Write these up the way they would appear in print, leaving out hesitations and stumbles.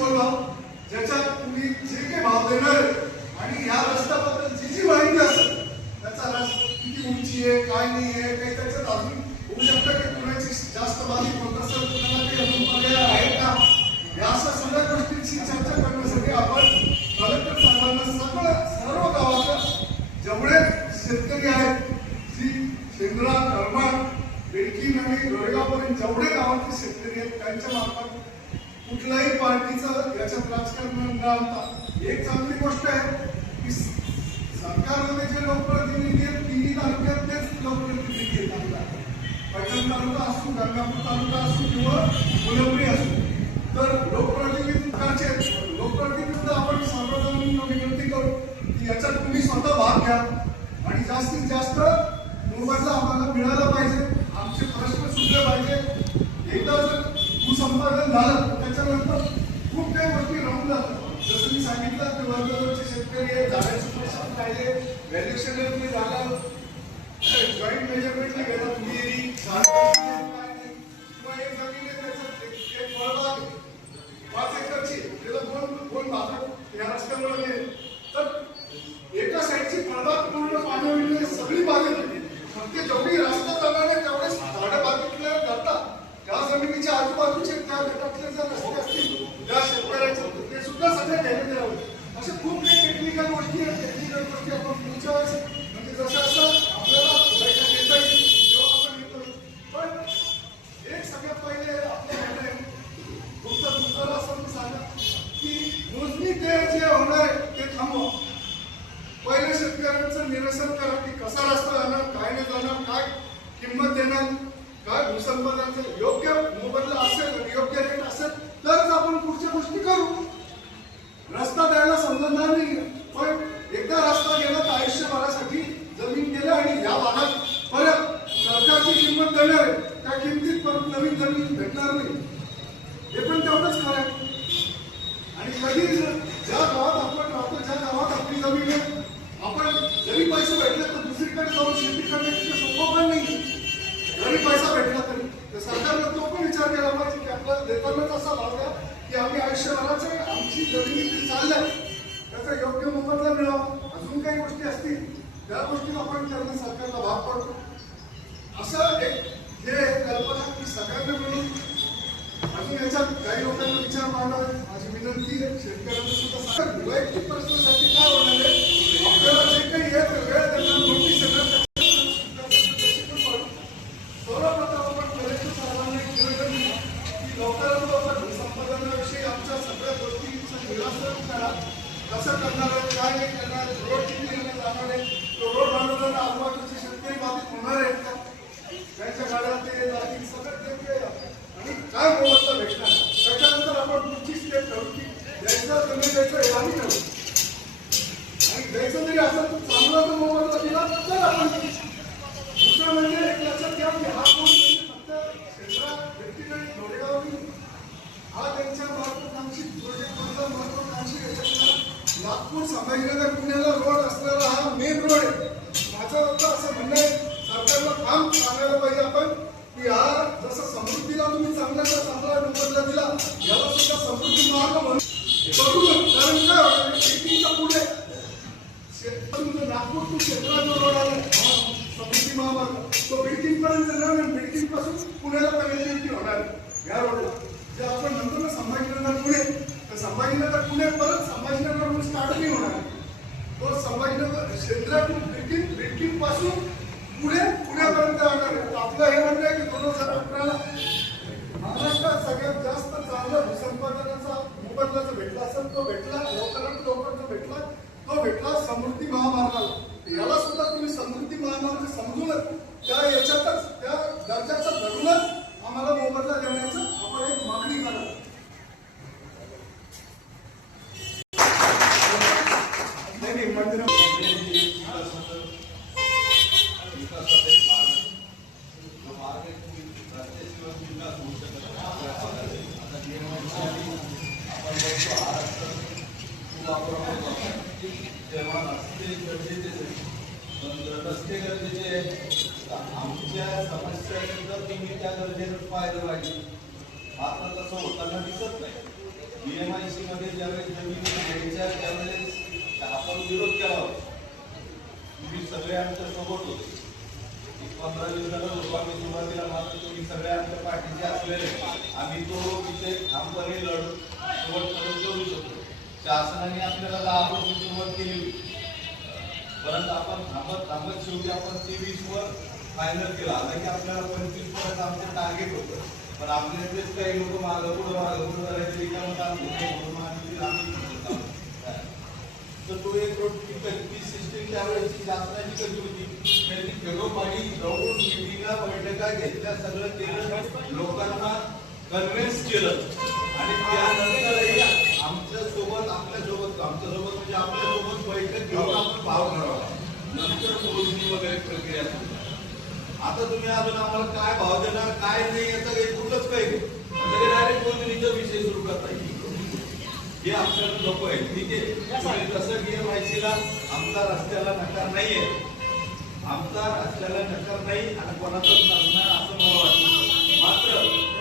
बोललो, ज्याच्यात तुम्ही जे काही भाव देणार आणि या रस्त्याबद्दल जी माहिती असेल, त्याचा रस्ता किती उंची आहे, काय नाही आहे, काही त्याच्यात अजून होऊ शकतं की कुणाची जास्त बाजू होत असेल, कुणाला काही अजून पर्याय आहे का, या अशा सगळ्या गोष्टींची चर्चा करण्यासाठी आपण कलेक्टर साहेबांना सर्व गावाच्या जेवढे शेतकरी आहेत, जी शेंद्रा, करमाळ, बेडकी आणि गोरेगावपर्यंत जेवढे गावातले शेतकरी आहेत, त्यांच्या मार्फत कुठल्याही पार्टीचं याच्यात राजकारण न आणता एक चांगली गोष्ट आहे की सरकारमध्ये जे लोकप्रतिनिधी आहेत, तिन्ही तालुक्यात तेच लोकप्रतिनिधी आहेत. आपला पैठण तालुका असो, गंगापूर तालुका असो किंवा फुलंब्री असो, तर लोकप्रतिनिधी आपण सर्वजण विनंती करू की याच्यात तुम्ही स्वतः भाग घ्या आणि जास्तीत जास्त मोबदला आम्हाला मिळाला पाहिजे, आमचे प्रश्न सुटले पाहिजे. एकदा जर भूसंपादन झालं त्याच्यानंतर खूप काही गोष्टी राहून जातात. जसं मी सांगितलं की वर्गवरचे शेतकरी झाडांची परिस्थिती पाहिजे, व्हॅल्युएशन झालं, जॉईंट मेजरमेंटला गेला तुम्ही किंवा एक जमीन आहे त्याचं एक फळबाग 5 एकरची, त्याला दोन भाग या रस्त्यामुळे गेले तर एका साईडची फळबाग पूर्ण पाण्याविरली, सगळी बागेत फक्त जेवढी रस्ता जाणार आहे तेवढेच झाडं बागेतल्या जातात. त्या जमिनीच्या आजूबाजूचे त्या गटातले जर रस्ते असतील त्या शेतकऱ्याचे, ते सुद्धा सगळे घेण्यात यावे. अशा खूप काही टेक्निकल गोष्टी आहेत. टेक्निकल गोष्टी आपण पुढच्या वेळेस म्हणजे जसं असं आपल्याला देता येईल तेव्हा आपण हे करू. पण एक सगळ्यात पहिले आपल्याकडे तुमचं दुसरं असं सांगा की मोजणी ते जे होणार आहे ते थांबवा. पहिले शेतकऱ्यांचं निरसन करा की कसा रस्ता जाणार, काय नाही जाणार, काय किंमत देणार, काय भूसंपादनाचं योग्य मोबदला असेल, योग्य रेट असेल तरच आपण पुढच्या गोष्टी करू. रस्ता द्यायला समजणार नाही, पण एकदा रस्ता गेला तर आयुष्यभरासाठी जमीन गेलं आणि या भागात परत सरकारची किंमत देणार आहे, त्या किमतीत परत नवीन जमीन भेटणार नाही. हे पण तेवढंच खरं आहे. आणि कधी ज्या गावात आपण राहतो, ज्या गावात आपली जमीन आहे, आपण जरी पैसे भेटले तर दुसरीकडे जाऊन शेती करणे सोपं पण नाही. जरी पैसा भेटला तरी सरकारने तो पण विचार केला पाहिजे की आपल्याला देतानाच असा भाग द्या की आम्ही आयुष्यभराचे आमची जमिनी चालल्या त्याचा योग्य मोबदला मिळावा. अजून काही गोष्टी असतील त्या गोष्टी आपण करणं सरकारला भाग पडतो. असं एक हे कल्पना की सगळ्यांना मिळून अजून याच्यात काही लोकांना विचार मांडावा. माझी विनंती आहे शेतकऱ्यांना सुद्धा वैयक्तिक प्रश्नासाठी काय होणार आहे, आपल्याला जे काही येत वेळ त्यांना नोटीस येणार सर्वप्रथम आपण कलेक्टर साहेबांना निवेदन दिलं की लवकरात लवकर भूसंपादनाविषयी आमच्या सगळ्या गोष्टींचं निराकरण करा. कसं करणार आहे, काय नाही करणार, रोड किती जाणार आहे, तो रोड बनवताना आजूबाजूचे शेतकरी बाधित होणार आहेत का, त्यांच्या गाड्या ते जातील, सगळं ते आणि काय मोबदला भेटणार. त्याच्यानंतर आपण पुढची स्टेप ठरवू की द्यायचं कमी द्यायचं हे आम्ही ठरवू. आणि द्यायचं जरी असेल तर चांगला जर मोबदला दिला तर आपण दुसरं म्हणजे एक लक्षात घ्या की हा कोण फक्त शेंद्रा व्यक्तीकडे गोरेगाव हा त्यांच्या महत्वाकांक्षी प्रोजेक्टमधला महत्वाकांक्षी याच्यातला नागपूर संभाजीनगर पुण्याला रोड असलेला हा मेन रोड आहे. माझं असं म्हणणं आहे सरकारला काम सांगायला पाहिजे आपण की हा जसं समृद्धीला तुम्ही चांगल्याचा चांगला मोबदला दिला, याला सुद्धा समृद्धी मार्ग म्हणून बघू. कारण काय होतं शेतीच्या पुढे नागपूर टू शेंद्रा जो रोड आला समृद्धी महामार्ग तो बिडकीनपर्यंत जाणार आणि बिडकीनपासून पुण्याला कनेक्टिव्हिटी होणार या रोडला. जे आपण म्हणतो ना संभाजीनगर पुणे, तर संभाजीनगर पुणे परत संभाजीनगरवरून स्टार्ट नाही होणार. तो संभाजीनगर शेंद्रा टू बिडकीन पासून पुण्यापर्यंत जाणार आहे. आपलं हे म्हणणं आहे की 2018ला महाराष्ट्रात सगळ्यात जास्त चांगला भूसंपादनाचा मोबदला जो भेटला असेल तो भेटला, लवकरात लवकर जो भेटला तो भेटला समृद्धी महामार्गाला. याला सुद्धा तुम्ही समृद्धी महामार्ग समजूनच त्या याच्यातच त्या दर्जाचा धरूनच आम्हाला मोबदला देण्याचं आपण एक मागणी करा. रस्ते गरजेचे आमच्या समस्या तुम्ही त्या गरजेनं पाहिलं पाहिजे. मात्र तसं होताना दिसत नाही. BMIC मध्ये ज्यावेळेस जमीन घ्यायच्या त्यावेळेस आपण विरोध केला होता. तुम्ही सगळे आमच्या सोबत होते. 15-20 जण होतो आम्ही सुरुवातीला. मात्र तुम्ही सगळे आमच्या पाठीचे असलेले आम्ही तो विषय ठामपणे लढून शेवटपर्यंत करू शकतो. शासनाने आपल्याला 10 पासून सुरुवात केली होती, परंतु आपण थांबत शेवटी आपण 23 वर फायनल केला. आता की आपल्याला 25 पर्यंत आमचं टार्गेट होतं, पण आपल्यातलेच काही लोक मागं पुढं करायचे रिकामं काम होते म्हणून आम्ही तर तो एक ती सिस्टीम त्यावेळेस शासनाची कशी होती. त्यांनी खेडोपाडी जाऊन मिटिंगा बैठका घेतल्या, सगळं केलं, लोकांना कन्व्हिन्स केलं आणि त्यानंतरही आमच्यासोबत म्हणजे आपल्यासोबत बैठक घेऊन आपण भाव ठरवला. नंतर मोजणी वगैरे प्रक्रिया. आता तुम्ही अजून आम्हाला काय भाव देणार काय नाही याचं काही कुठलंच काही नाही. डायरेक्ट मोजणीचा विषय सुरू करता येईल हे आपल्याला नको आहे. ठीक आहे, कसं BMIC ला आमचा रस्त्याला नकार नाहीये, आमचा रस्त्याला नकार नाही आणि कोणाचाच नसणार असं मला वाटतं. मात्र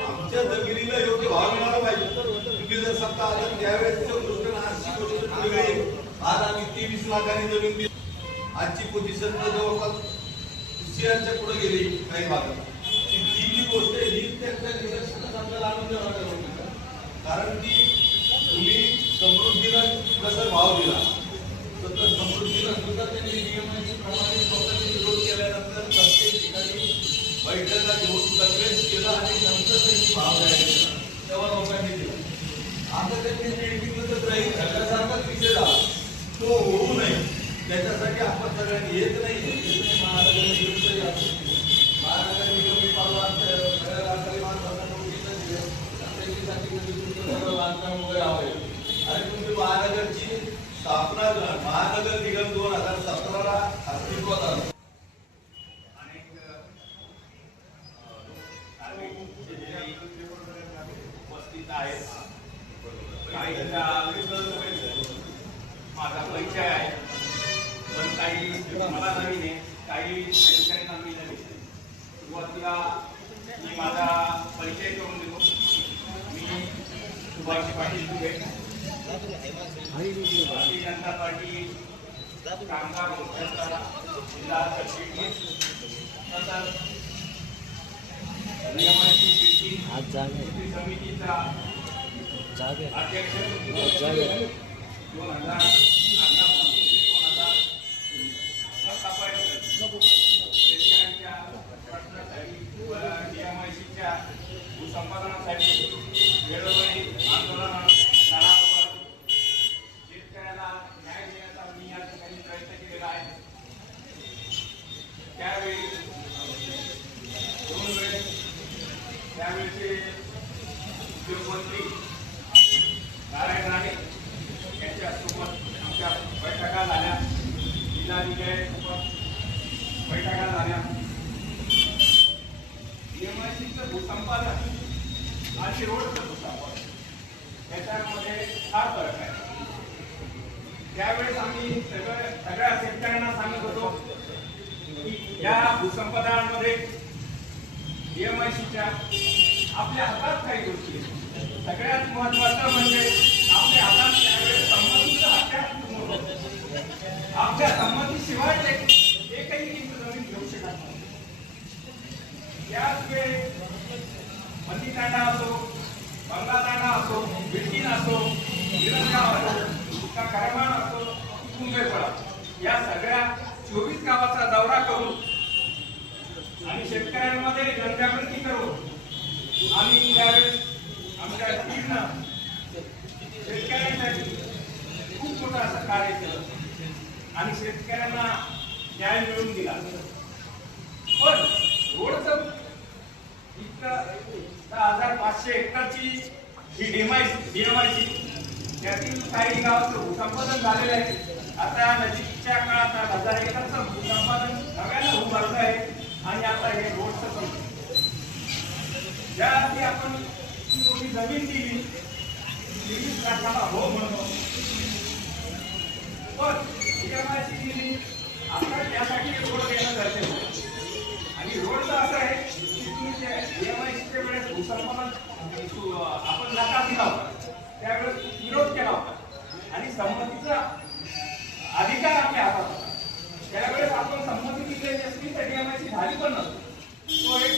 आमच्या जमिनीला योग्य भाव मिळाला पाहिजे. तुम्ही जर सत्ता आलं त्यावेळेस अशी गोष्ट वेगळी. आज आम्ही 23 लाखांनी जमीन दिली. आजची पोझिशन जवळपास CRच्या पुढे गेली काही भागात. ही जी गोष्ट आहे ही त्याच्या निदर्शनात आपल्याला आणून द्यावं. कारण की तुम्ही समृद्धीला कसं भाव दिला तर समृद्धीला सुद्धा त्यांनी BMIC प्रमाणे स्वतःचे विरोध केल्यानंतर प्रत्येक ठिकाणी बैठका घेऊन कन्व्हिन्स केलं आणि नंतर त्यांनी भाव द्यायला तेव्हा लोकांनी दिला. आता त्यांनी मीटिंगच राहील झाल्यासारखाच विषय झाला. तो होऊ नये त्याच्यासाठी आपण सगळ्यांनी येत नाही महानगर निगम तरी असतो. महानगर निगम बांधकाम वगैरे हवंय आणि तुमची महानगरची स्थापना महानगर निगम 2017ला अस्तित्वात आलं. उपस्थित आहेत. माझा परिचय आहे, पण काही मला नवीन आहे, काही शेतकऱ्यांना मी नवीन. सुरुवातीला मी माझा परिचय करून देतो. मी सुभाष पाटील दुबे, भारतीय जनता पार्टी कामगार मोर्चाचा जिल्हा सरचिटणीस, तसंच समितीचा अध्यक्ष 2018 शेतकऱ्यांच्या प्रश्नासाठी BMICच्या भूसंपादनासाठी वेळोवेळी आंदोलन लढावर शेतकऱ्याला न्याय देण्याचा मी या ठिकाणी प्रयत्न केलेला आहे. त्यावेळी 2 वेळेस त्यावेळेचे उद्योगमंत्री नारायण राणे यांच्यासोबत आमच्या बैठका झाल्या, जिल्हाधिकाऱ्यांसोबत बैठका झाल्या. BMICचं भूसंपादन आणि रोडचं भूसंपादन याच्यामध्ये फार फरक आहे. त्यावेळेस आम्ही सगळ्या शेतकऱ्यांना सांगत होतो की या भूसंपादनामध्ये BMICच्या आपल्या हातात काही गोष्टी आहेत. सगळ्यात महत्वाचं म्हणजे आपल्या हातात त्यावेळेस संमतीचं हत्यार होतं. आपल्या संमतीशिवाय एकही जमीन घेऊ शकत नाही. त्याच वेळी मंदीतांडा असो, बंगातांडा असो, बिल्डिंग असो, गिरणगाव असो, का करमाण असो, कुंभेफळा, या सगळ्या 24 गावाचा दौरा करून आणि शेतकऱ्यांमध्ये जनजागृती करून आम्ही त्यावेळेस आमच्या टीमनं शेतकऱ्यांसाठी खूप मोठं असं कार्य केलं आणि शेतकऱ्यांना न्याय मिळवून दिला. पण रोडचं इतकं 10,500 हेक्टरची ही BMIC त्यातील काही गावाचं भूसंपादन झालेलं आहे. आता नजीकच्या काळात 1000 एकरचं भूसंपादन नव्यानं उभारलं आहे आणि आता हे रोडचं पण ज्या आधी आपण पूर्वी जमीन दिली 23 लाखाला हो म्हणतो, पण BMIC दिली आता त्यासाठी रोड देणं गरजेचं आहे. आणि रोडचं असं आहे की तुम्ही BMICच्या वेळेस भूसंपादन आपण नकार दिला होता त्यावेळेस विरोध केला होता आणि संमतीचा अधिकार आपल्या हातात होता. त्यावेळेस आपण संमती दिली असली तर DMIC झाली पण नसती. तो एक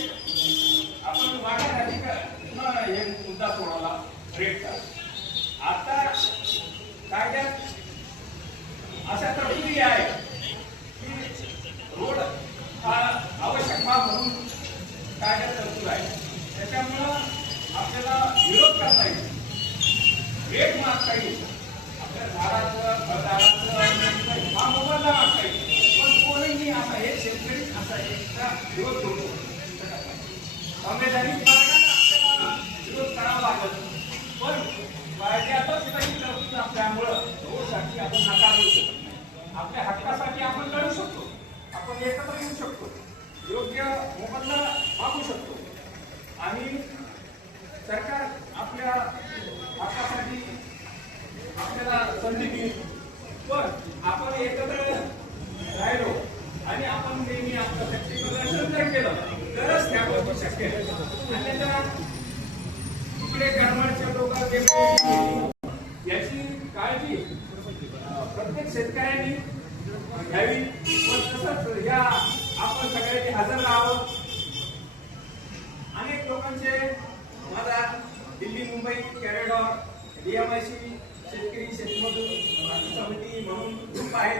आपण वाटा अधिकार हे मुद्दा सोडवला रेटचा. आता कायद्यात अशा तरतुदी आहे की रोड हा आवश्यक भाग म्हणून कायद्यात तरतूद आहे. त्याच्यामुळं आपल्याला विरोध करता येईल, रेट मागता येईल, आपल्या झाडाचं फळझाडाचं हा मोबदला मागता येईल. पण कोणीही असा हे शेतकरी असा एकटा विरोध करू शकत नाही. संवैधानिक मार्गाने आपल्याला विरोध करावा लागत, पण कायद्यातच काही तरतूद असल्यामुळं रोडसाठी आपण नकार देऊ शकत नाही. आपल्या हक्कासाठी आपण लढू शकतो, आपण एकत्र येऊ शकतो, योग्य मोबदला मागू शकतो आणि सरकार आपल्या हक्कासाठी आपल्याला संधी देईल. पण आपण एकत्र राहिलो आणि आपण नेहमी आपलं शक्ती प्रदर्शन जर केलं तरच त्या गोष्टी शक्य आहे. अन्यथा इकडे करमाडच्या लोकांना याची काळजी प्रत्येक शेतकऱ्यांनी घ्यावी. पण तसंच या आपण सगळ्यांनी हजर राहावं. अनेक लोकांचे माझा दिल्ली मुंबई कॅरिडॉर DMIC शेतकरी शेतमजूर समिती म्हणून ग्रुप आहे.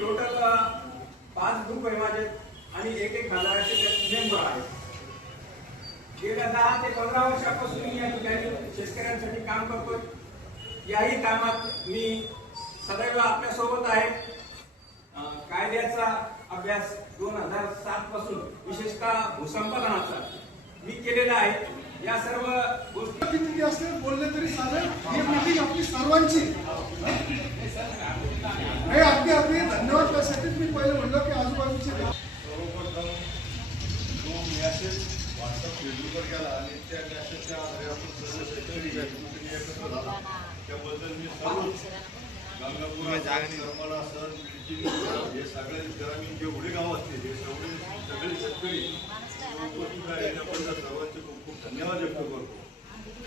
टोटल 5 ग्रुप आहे माझे आणि 1,000चे मेंबर आहेत. गेल्या 10 ते 15 वर्षापासून मी या ठिकाणी शेतकऱ्यांसाठी काम करतोय. याही कामात मी सदैव आपल्या सोबत आहे. कायद्याचा अभ्यास 2007 पासून विशेषतः भूसंपादनाचा मी केलेला आहे. या सर्व गोष्टी किती असते बोलले तरी चालेल. ही मीटिंग आपली सर्वांची हे अगदी अगदी धन्यवाद. त्यासाठीच मी पहिले म्हणलं की आजूबाजूचे सर्वप्रथम जो मॅसेज व्हॉट्सअप फेसबुकवर गेला आणि त्या मॅसेजच्या आधारे आपण सर्व शेतकरी एकत्र झाला त्याबद्दल मी सर्व गंगापूर करमाळा सर हे सगळे ग्रामीण जेवढे गाव असतील हे सगळे शेतकरी उपस्थित आहे त्याबद्दल सर्वांचे खूप खूप धन्यवाद व्यक्त करतो.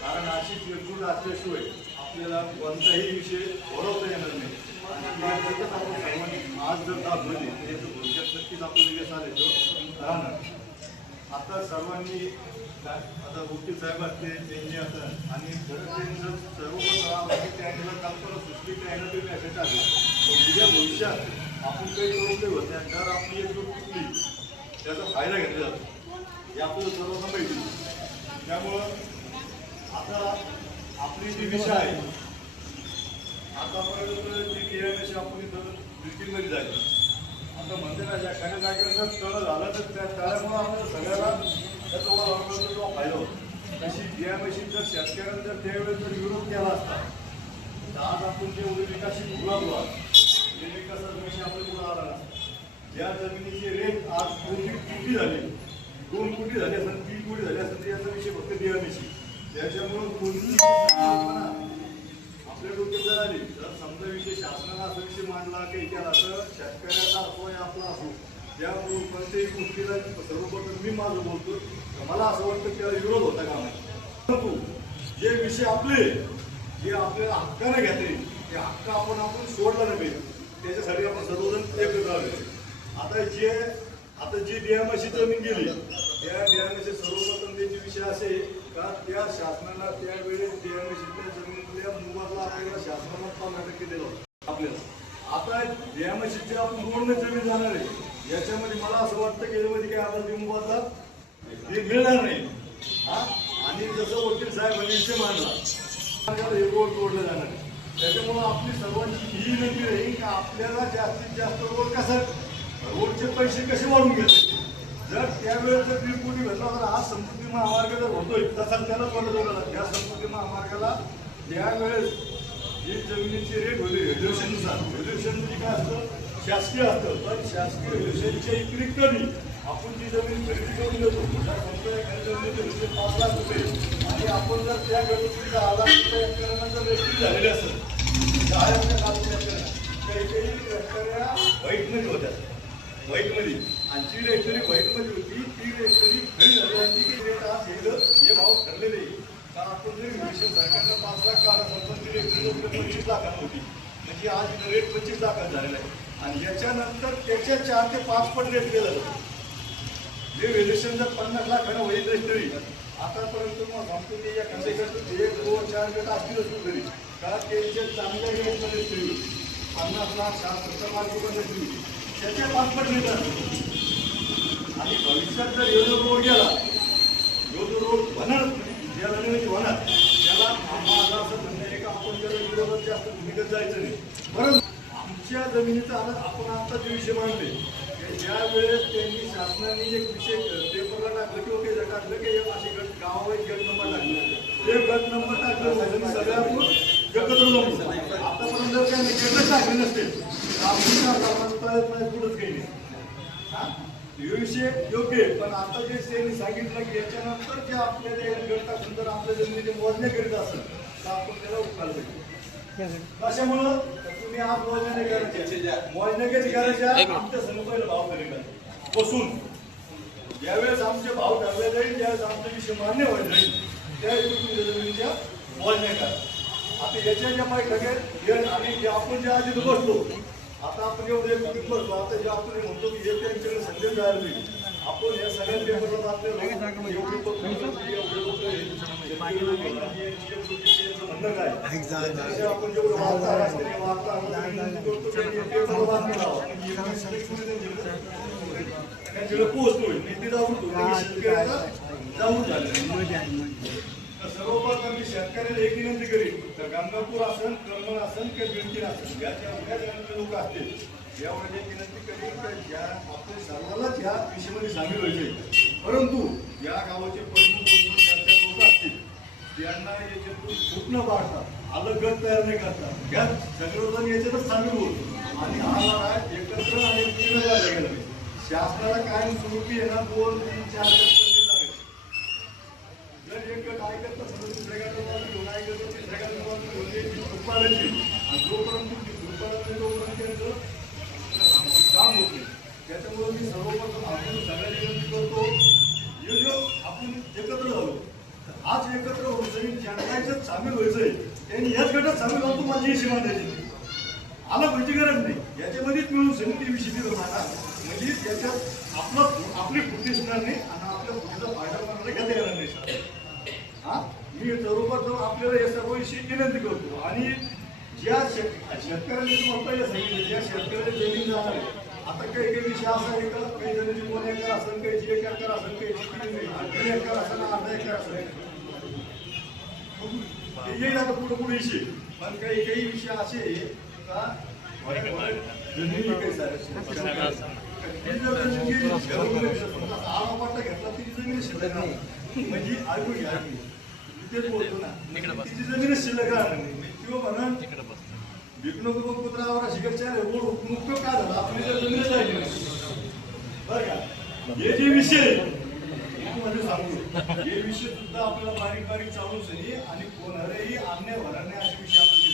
कारण अशीच एकजूट असल्याशिवाय आपल्याला कोणताही विषय ओळखता येणार नाही. आणि आपण सर्वांनी आज जर दाखवली तर भविष्यात नक्कीच आपल्याला यश आलेलं राहणार. आता सर्वांनी आता वकील साहेब असते त्यांनी आता आणि त्यांचं सर्व त्यांना कल्पना सुचली त्यांना ते मॅसेज आले. उद्या भविष्यात आपण काही करून होत्या जर आपली एकजूट तुटली त्याचा फायदा घेतला जातो हे आपल्याला सर्वांना माहिती. त्यामुळं आता आपली जी विषय आहे आतापर्यंत जी DMIC आपण इथं मिटिंगमध्ये झाली आता म्हणते ना एखाद्या जागेवर तळ झालं तर त्या तळ्यामुळं आपल्याला सगळ्याला त्याचा जो फायदा होतो. तशी DMIC जर शेतकऱ्यांना जर त्यावेळेस जर विरोध केला असता तर आज आपण जे विकासित गुलाबला हे विकासाचा विषय आपल्या पुढे आला नसता. ज्या जमिनीचे रेट आज 2 कोटी झाले 2 कोटी झाले असेल 3 कोटी झाले असेल याचा विषय फक्त DMIC. त्याच्यामुळं कोणती आपल्या डोक्यात जर आली तर समजा विषय शासनाला असा विषय मांडला की केला तर शेतकऱ्याचा असो या आपला असो त्यामुळे कोणत्याही गोष्टीला सर्वप्रथम मी माझं बोलतो मला असं वाटतं त्याला विरोध होता का नाही. परंतु जे विषय आपले जे आपल्याला हक्काने घेतले ते हक्क आपण सोडला नाही पाहिजे. त्याच्यासाठी आपण सर्वजण एकत्र आले. आता जी DMIC जमीन गेली त्या DMIC सर्वप्रथम त्याचे विषय असे का त्या शासनाला त्यावेळेस DMICच्या जमिनीतल्या मोबदला आपल्याला शासनाला 5% दिला होता आपल्याला. आता DMICची आपण पूर्ण जमीन जाणार आहे याच्यामध्ये मला असं वाटतं की याच्यामध्ये काही आपल्याला मोबदला हे मिळणार नाही. आणि जसं वकील साहेबांनी विषय मांडला हे रोड तोडलं जाणार आहे. त्याच्यामुळं आपली सर्वांची ही विनंती राहील की आपल्याला जास्तीत जास्त रोडचे पैसे कसे वाढून घेतले. जर त्यावेळेस जर 3 कोटी भेटला तर आज समृद्धी महामार्ग जर होतोय तसा त्यालाच वाटत होता. त्या समृद्धी महामार्गाला त्यावेळेस जी जमिनीचे रेट होते व्हॅल्युएशननुसार व्हॅल्युएशन म्हणजे काय असतं शासकीय असतं पण शासकीय व्हॅल्युएशनच्या इतरिक्तही आपण ती जमीन खरेदी करून देतो. समजा एखाद्या जमिनीचे विषय 5 लाख रुपये आणि आपण जर त्या वेळेस 10 लाख रुपये शेतकऱ्यांना जर रेस्टिंग झालेले असेल 10 लाख शेतकऱ्यांना काही शेतकऱ्या व्हाईटमध्ये होत्या व्हाईटमध्ये आणि जी रेस्टरी व्हाईटमध्ये होती ती रेस्टरी खरी झाली आणि ती रेट आज हे भाव ठरलेले का आपण जरी विषय सरकारनं 5 लाख काढा पण तरी 25 लाखांना होती म्हणजे आज रेट 25 लाखात झालेला आहे आणि याच्यानंतर त्याच्या 4 ते 5 पट रेट केलं जातं जे व्हॅल्युएशन जर 50 लाखांना होईल तरी आतापर्यंत मग सांगतो की या कंटेक्टर 1, 2, 4 गट असतीलच कुठेतरी का त्यांच्या चांगल्या रेटमध्ये ठेवली 50 लाख 60-70 लाख रुपये ठेवली त्याच्या 5 पट मिळतात आणि भविष्यात जर यो जो रोड गेला जो रोड होणार ज्या रनिंग होणार त्याला आम्हाला असं म्हणणं आहे का आपण त्याला विरोधात जास्त भूमिकेत जायचं नाही बरं आमच्या जमिनीचा आता आपण आता जे विषय मांडले ज्या वेळेस त्यांनी शासनाने एक विषय पेपरला टाकलं किंवा काही टाकलं की असे गट गावावर गट नंबर टाकलं ते गट नंबर टाकलं सगळ्यातून एकत्र जमलो आतापर्यंत जर काही गटच टाकले नसते आपण पुढंच काही नाही हा हे विषय योग्य आहे पण आता जे त्यांनी सांगितलं की याच्यानंतर जे आपल्याला गट टाकून जर आपल्या जमिनीचे मोजणे करीत असेल तर आपण त्याला उखायला पाहिजे अशामुळं तुम्ही आज मोजणे करायचे मोजण्याची करायच्या आमच्या समोर भाव करेल बसून ज्यावेळेस आमचे भाव ठरले जाईल त्यावेळेस आमचा विषय मान्य व्हायला जाईल त्यावेळेस तुमच्या जमिनीच्या मोजण्या करा आता याच्या ज्या माहिती लागेल आणि आपण ज्या आधी बसतो आता आपण एवढे बसतो आता जे आपण म्हणतो की हे त्यांच्याकडे संदेश जायला नाही आपण या सगळ्या पेपरला आपल्याला म्हणणं काय आपण जेवढं पोहोचतोय नीती जाऊन झालं सर्वप्रथम शेतकऱ्याला एक विनंती करीन तर गंगापूर असेल कर्मण असेल किंवा बिडकीन असेल याच्या लोक असतील यावर एक विनंती करीन तर ज्या आपण सर्वांनाच ह्या विषयामध्ये सामील व्हायचे परंतु या गावाचे प्रमुख लोक असतील त्यांना याच्यातून खूप न पाडतात अलग गट तयार नाही करतात या सगळं याच्यातच सामील होत आणि हा एकत्र आणि जायला गेलं शासनाला कायम स्वरूपी आहे ना 2, 3, 4 जर एक गट ऐकत समजा दुसऱ्या गटाला घेऊन ऐकत तिसऱ्या गटाला घेऊन उत्पादनाची आणि जोपर्यंत उत्पादन तोपर्यंत त्यांचं काम होत नाही त्याच्यामुळे मी सर्वप्रथम आपण सगळ्या विनंती करतो हे जो आपण एकत्र झालो आज एकत्र होऊन ज्यांना सामील व्हायचंय त्यांनी याच गटात सामील होतो माझी अशी मांडायची आला म्हणजे गरज नाही याच्यामध्येच मिळून समिती विषयी राहणार म्हणजे त्याच्यात आपली कृती असणार नाही आणि आपल्या कृतीचा फायदा करणारा घेता येणार नाही हा मी सर्वप्रथम आपल्याला या सर्व विषयी विनंती करतो आणि ज्या शेतकऱ्यांनी तुम्हाला सांगितलं ज्या शेतकऱ्याला जमीन जाणार आहे आता काही विषय असा आहे का काही जणांची 2 एकर असेल काही 1 एकर असेल काही 3 एकर असेल 1/2 एकर असेल येईल आता पुढे विषय पण काही विषय असे का जमिनी काही घेतला तिची जमीन शिल्लक म्हणजे ऐकून घ्या तेच बोलतो ना तिची जमीन शिल्लक किंवा म्हणा विकणूक पुत्रावर शिकरच्या मुख्य काय झालं आपली जर जमीन राहिली बरं का हे जे विषय मध्ये सांगू हे विषय सुद्धा आपल्याला बारीक चालूच आहे आणि कोणालाही अन्याय भरणे असे विषय आपण